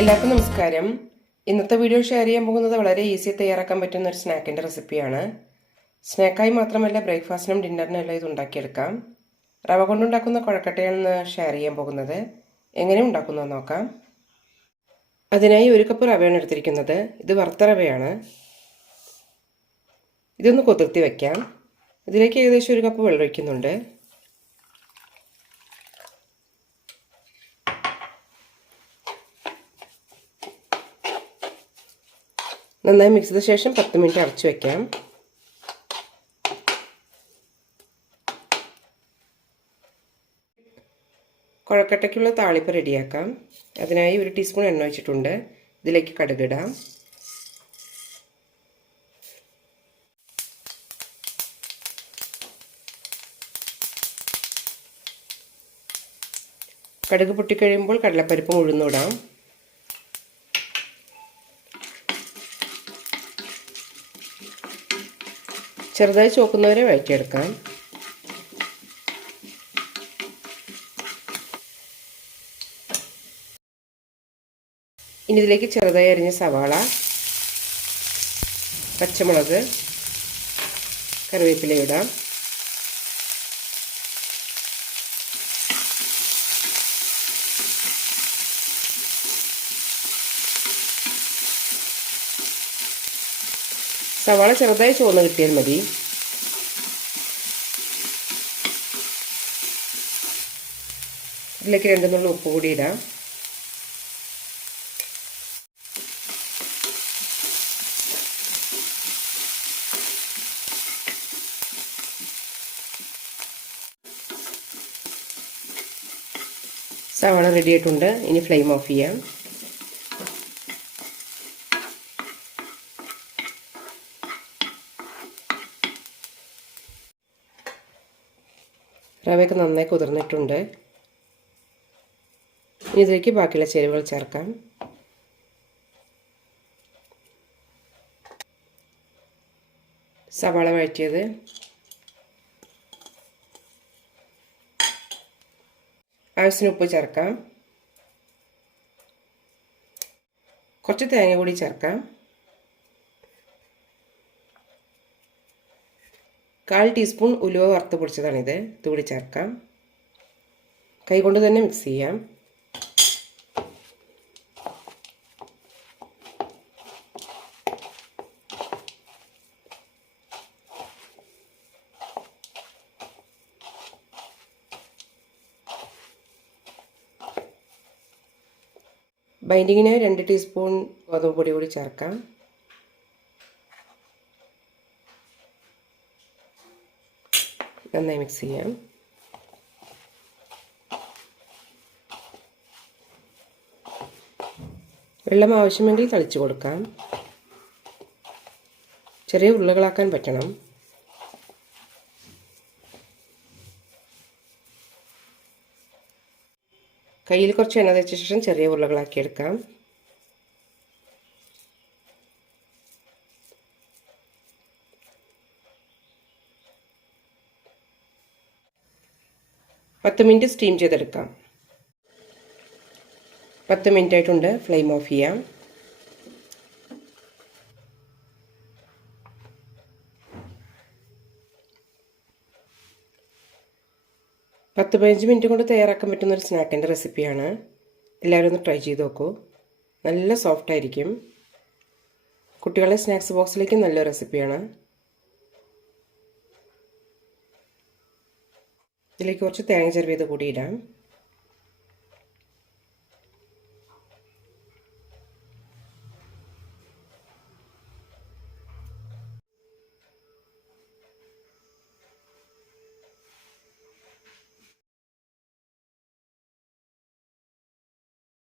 എല്ലാവർക്കും നമസ്കാരം. ഇന്നത്തെ വീഡിയോ ഷെയർ ചെയ്യാൻ പോകുന്നത് വളരെ ഈസി തയ്യാറാക്കാൻ പറ്റുന്ന ഒരു സ്നാക്കിന്റെ റെസിപ്പിയാണ് സ്നാക്കായി മാത്രമല്ല ബ്രേക്ക്ഫാസ്റ്റിനും ഡിന്നറിനും എല്ലാം ഇത് ഉണ്ടാക്കിയെടുക്കാം. റവ കൊണ്ടുണ്ടാക്കുന്ന കുഴക്കട്ടയാണ് ഷെയർ ചെയ്യാൻ പോകുന്നത്. എങ്ങനെ ഉണ്ടാക്കുന്നു നോക്കാം. അതിനായി ഒരു കപ്പ് റവയാണ് എടുത്തിരിക്കുന്നത്. ഇത് വറുത്ത റവയാണ്. ഇതൊന്ന് കൊതിർത്തി വയ്ക്കാം ഇതിലേക്ക് ഏകദേശം ഒരു കപ്പ് വെള്ളം ഒഴിക്കുന്നുണ്ട്. നന്നായി മിക്സ് ചെയ്ത ശേഷം പത്ത് മിനിറ്റ് അടച്ചു വയ്ക്കാം കുഴക്കട്ടയ്ക്കുള്ള താളിപ്പ് റെഡിയാക്കാം. അതിനായി ഒരു ടീസ്പൂൺ എണ്ണ ഒഴിച്ചിട്ടുണ്ട്. ഇതിലേക്ക് കടുകിടാം. കടുക് പൊട്ടിക്കഴിയുമ്പോൾ കടലപ്പരിപ്പ് ഉഴുന്നിടാം ചെറുതായി ചോക്കുന്നവരെ വഴറ്റിയെടുക്കാം. ഇനി ഇതിലേക്ക് ചെറുതായി അരിഞ്ഞ സവാള പച്ചമുളക് കറിവേപ്പില ഇടാം. സവാള ചെറുതായി ചുവന്ന് കിട്ടിയാൽ മതി. ഇതിലേക്ക് രണ്ട് നുള്ള ഉപ്പ് കൂടി ഇടാം. സവാള റെഡി ആയിട്ടുണ്ട്. ഇനി ഫ്ലെയിം ഓഫ് ചെയ്യാം. റവയൊക്കെ നന്നായി കുതിർന്നിട്ടുണ്ട്. ഇനി ഇതിലേക്ക് ബാക്കിയുള്ള ചേരുവകൾ ചേർക്കാം. സവാള വഴറ്റിയത്. ആവശ്യത്തിന് ഉപ്പ് ചേർക്കാം. കുറച്ച് തേങ്ങ കൂടി ചേർക്കാം. കാൽ ടീസ്പൂൺ ഉലുവ വറുത്ത് പൊടിച്ചതാണിത്. തൂടി ചേർക്കാം. കൈകൊണ്ട് തന്നെ മിക്സ് ചെയ്യാം. ബൈൻഡിങ്ങിന് രണ്ട് ടീസ്പൂൺ ഗോതമ്പ് പൊടി കൂടി ചേർക്കാം. നന്നായി മിക്സ് ചെയ്യാം വെള്ളം ആവശ്യമെങ്കിൽ തളിച്ചു കൊടുക്കാം. ചെറിയ ഉരുളകളാക്കാൻ പറ്റണം. കയ്യിൽ കുറച്ച് എണ്ണ തേച്ച ശേഷം ചെറിയ ഉരുളകളാക്കി എടുക്കാം പത്ത് മിനിറ്റ് സ്റ്റീം ചെയ്തെടുക്കാം. പത്ത് മിനിറ്റ് ആയിട്ടുണ്ട്. ഫ്ലെയിം ഓഫ് ചെയ്യാം. പത്ത് പതിനഞ്ച് മിനിറ്റ് കൊണ്ട് തയ്യാറാക്കാൻ പറ്റുന്ന ഒരു സ്നാക്കിന്റെ റെസിപ്പിയാണ് എല്ലാവരും ഒന്ന് ട്രൈ ചെയ്ത് നോക്കൂ. നല്ല സോഫ്റ്റ് ആയിരിക്കും. കുട്ടികളുടെ സ്നാക്സ് ബോക്സിലേക്ക് നല്ല റെസിപ്പിയാണ് ഇതിലേക്ക് കുറച്ച് തേങ്ങ ചെറുവിയത് കൂടി ഇടാം.